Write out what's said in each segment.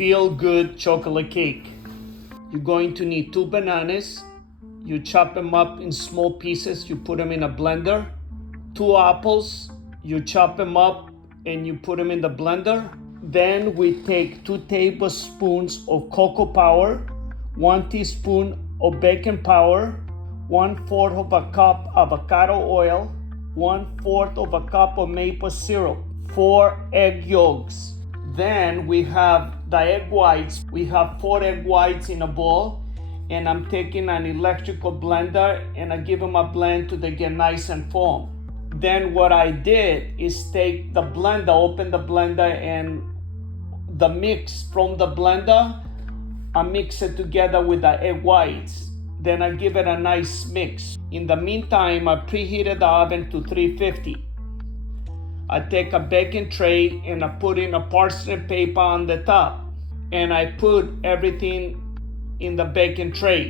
feel good chocolate cake. You're going to need 2 bananas. You chop them up in small pieces. You put them in a blender. 2 apples. You chop them up and you put them in the blender. Then we take 2 tablespoons of cocoa powder, 1 teaspoon of baking powder, 1/4 of a cup avocado oil, 1/4 of a cup of maple syrup, 4 egg yolks. Then we have the egg whites. We have 4 egg whites in a bowl, and I'm taking an electrical blender and I give them a blend till they get nice and foam. Then what I did is take the blender, open the blender, and the mix from the blender, I mix it together with the egg whites. Then I give it a nice mix. In the meantime, I preheated the oven to 350. I take a baking tray and I put in a parchment paper on the top. And I put everything in the baking tray.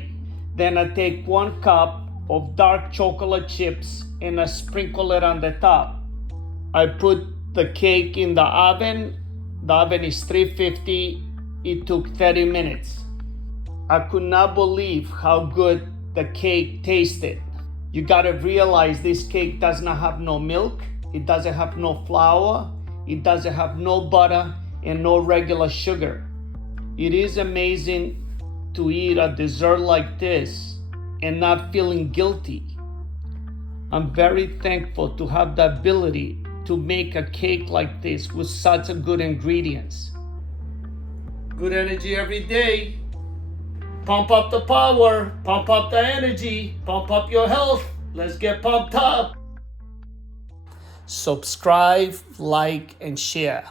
Then I take 1 cup of dark chocolate chips and I sprinkle it on the top. I put the cake in the oven. The oven is 350. It took 30 minutes. I could not believe how good the cake tasted. You gotta realize this cake does not have no milk. It doesn't have no flour. It doesn't have no butter and no regular sugar. It is amazing to eat a dessert like this and not feeling guilty. I'm very thankful to have the ability to make a cake like this with such a good ingredients. Good energy every day. Pump up the power, pump up the energy, pump up your health. Let's get pumped up. Subscribe, like, and share.